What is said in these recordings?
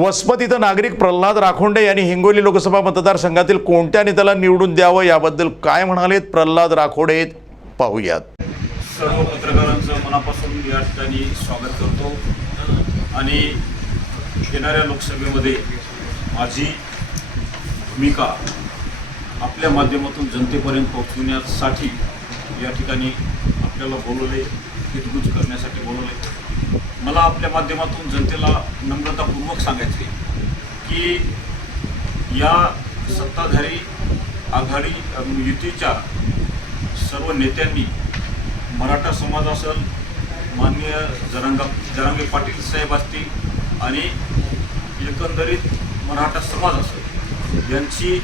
वसमत इथं नागरिक प्रल्हाद राखोंडे यांनी हिंगोली लोकसभा मतदारसंघातील कोणत्या नेत्याला निवडून द्यावं याबद्दल काय म्हणालेत? प्रल्हाद राखोडे पाहूयात. सर्व पत्रकारांचं मनापासून या ठिकाणी स्वागत करतो. आणि येणाऱ्या लोकसभेमध्ये माझी भूमिका आपल्या माध्यमातून जनतेपर्यंत पोहोचविण्यासाठी या ठिकाणी आपल्याला बोलवले हितगुज करण्यासाठी बोलवले. मला आपल्या माध्यमातून जनतेला नम्रतापूर्वक सांगायचे की या सत्ताधारी आघाडी युतीच्या सर्व नेत्यांनी मराठा समाज असेल माननीय जरांगा जरांगे पाटील साहेब असतील आणि एकंदरीत मराठा समाज असेल यांची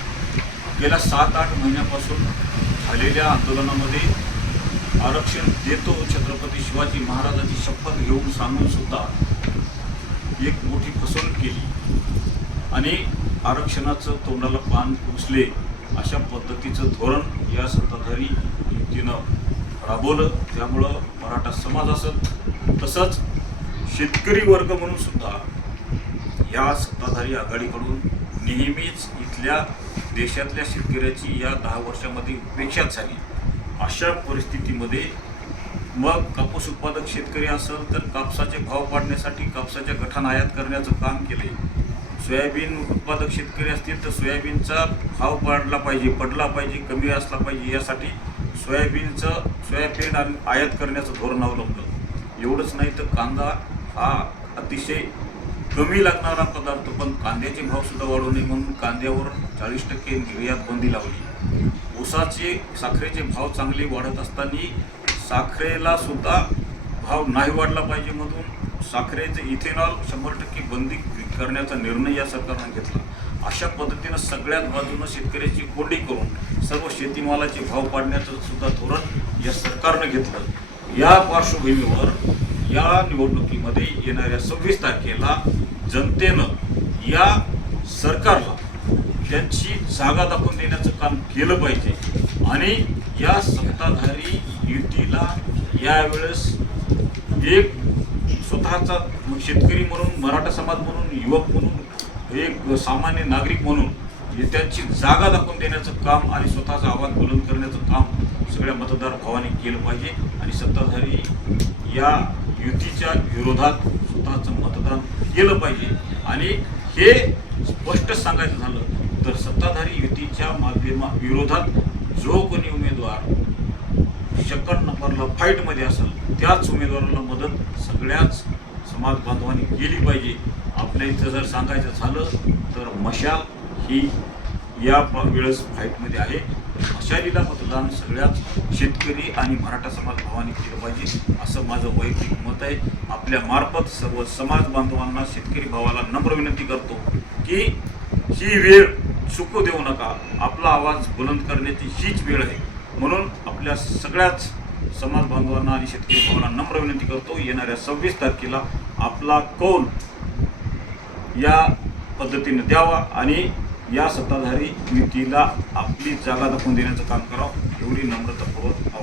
गेल्या सात आठ महिन्यापासून झालेल्या आंदोलनामध्ये आरक्षण देतो छत्रपती शिवाजी महाराजांची शपथ घेऊन सांगून सुद्धा एक मोठी फसवणूक केली. आणि आरक्षणाचं तोंडाला पान पुसले अशा पद्धतीचं धोरण या सत्ताधारी युतीनं राबवलं. त्यामुळं मराठा समाज असत तसंच शेतकरी वर्ग म्हणून सुद्धा या सत्ताधारी आघाडीकडून नेहमीच इथल्या देशातल्या शेतकऱ्याची या दहा वर्षामध्ये उपेक्षाच झाली अशा परिस्थितीमध्ये मग कापूस उत्पादक शेतकरी असेल तर कापसाचे भाव पाडण्यासाठी कापसाच्या गठाण आयात करण्याचं काम केले. सोयाबीन उत्पादक शेतकरी असतील तर सोयाबीनचा भाव पाडला पाहिजे पडला पाहिजे कमी असला पाहिजे यासाठी सोयाबीनचं सोयाबीन आणि आयात करण्याचं धोरण अवलंबलं. एवढंच नाही तर कांदा हा अतिशय कमी लागणारा पदार्थ पण कांद्याचे भावसुद्धा वाढू नये म्हणून कांद्यावर चाळीस टक्के निर्यात बंदी लावली. ऊसाचे साखरेचे भाव चांगले वाढत असताना साखरेला सुद्धा भाव नाही वाढला पाहिजे म्हणून साखरेचं इथेनॉल शंभर टक्के बंदी करण्याचा निर्णय या सरकारनं घेतला. अशा पद्धतीनं सगळ्याच बाजूनं शेतकऱ्याची कोंडी करून सर्व शेतीमालाचे भाव पाडण्याचं सुद्धा धोरण या सरकारनं घेतलं. या पार्श्वभूमीवर या निवडणुकीमध्ये येणाऱ्या सव्वीस तारखेला जनतेनं या सरकारला त्यांची जागा दाखवून काम केलं पाहिजे. आणि या सत्ताधारी युतीला यावेळेस एक स्वतःचा शेतकरी म्हणून मराठा समाज म्हणून युवक म्हणून एक सामान्य नागरिक म्हणून त्यांची जागा दाखवून देण्याचं काम आणि स्वतःचा आवाज बुलंद करण्याचं काम सगळ्या मतदार भावाने केलं पाहिजे. आणि सत्ताधारी या युतीच्या विरोधात स्वतःचं मतदान केलं पाहिजे. आणि हे स्पष्ट सांगायचं झालं तर सत्ताधारी युतीच्या माध्यमा विरोधात जो कोणी उमेदवार सेकंड नंबरला फाईटमध्ये असेल त्याच उमेदवाराला मदत सगळ्याच समाज बांधवांनी केली पाहिजे. आपल्या इथं जर सांगायचं झालं तर मशाल ही या वेळेस फाईटमध्ये आहे. मशालीला मतदान सगळ्याच शेतकरी आणि मराठा समाज भावाने केलं पाहिजे असं माझं वैयक्तिक मत आहे. आपल्या मार्फत सर्व समाज बांधवांना शेतकरी भावाला नम्र विनंती करतो की ही वेळ चुकू देऊ नका. आपला आवाज बुलंद करण्याची हीच वेळ आहे. म्हणून आपल्या सगळ्याच समाज बांधवांना आणि शेतकरी भावना नम्र विनंती करतो येणाऱ्या सव्वीस तारखेला आपला कौल या पद्धतीने द्यावा आणि या सत्ताधारी युतीला आपली जागा दाखवून देण्याचं काम करावं. एवढी नम्रतापूर्वक